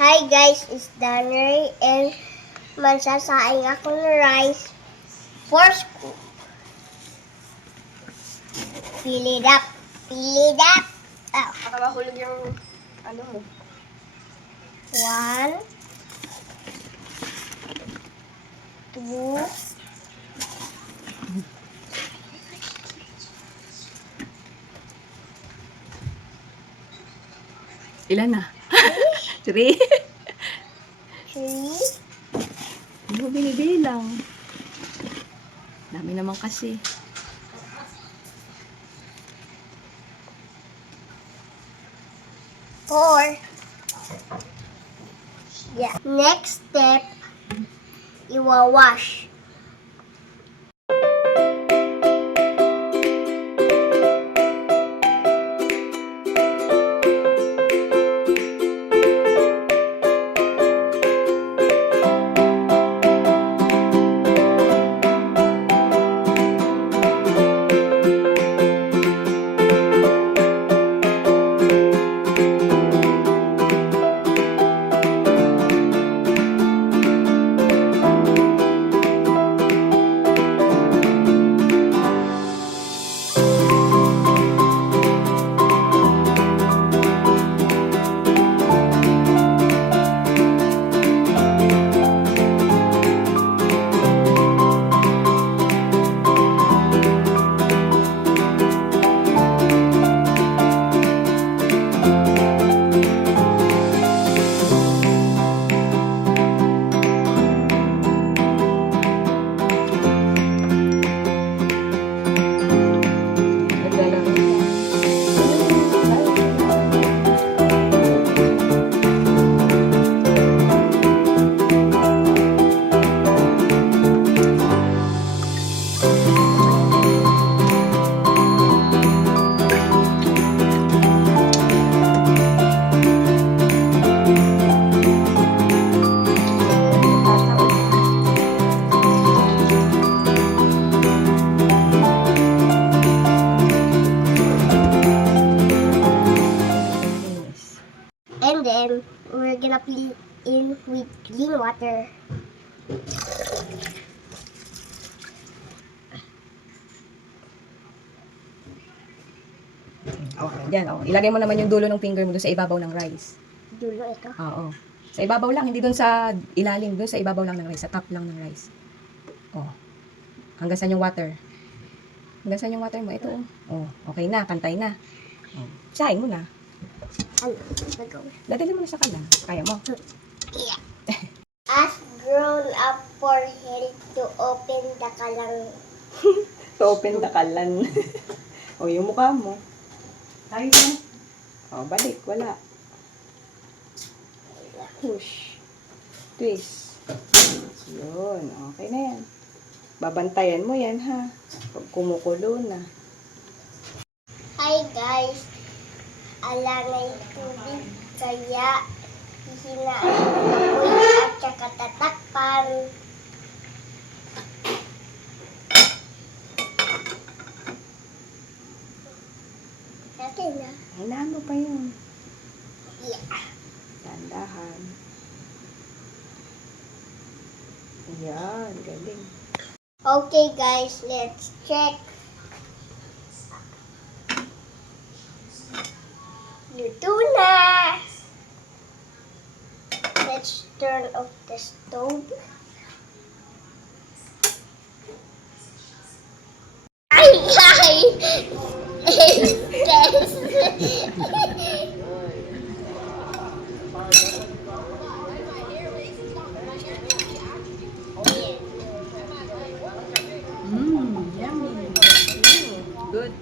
Hi guys, it's Danner and magsasaing ako ng rice for school. Fill it up. Fill it up. Oh. Baka mahulog yung ano mo. 1, 2, Ilan na? 3? 3, Hindi mo binibilang. Dami naman kasi. 4. Yeah. Next step, iwawash. And then, we're gonna fill in with clean water. Okay, dyan. Oh. Ilagay mo naman yung dulo ng finger mo doon sa ibabaw ng rice. Dulo ito. Oo. Sa ibabaw lang, hindi doon sa ilalim. Doon sa ibabaw lang ng rice. Sa top lang ng rice. Oh. Hanggang saan yung water? Hanggang saan yung water mo? Ito. Oh. Okay na. Pantay na. Oh. Sahin mo na. Ano? Nagawa. Dadali mo na sa kalan. Kaya mo. Yeah. Ask grown up for help to open the kalang. To open the kalan. O, yung mukha mo. Tayo mo. O, balik. Wala. Push. Twist. Yun. Okay na yan. Babantayan mo yan, ha? Pag kumukulo na. Hi guys. Alangay tubig kaya hihinaan ang apoy at saka tatakpan. Akin na. Hinaan mo pa yun. Yeah. Tandahan. Ayan. Galing. Okay guys, let's check. Luto na! Let's turn off the stove. Ay! Ay! Stress! Yummy. Good.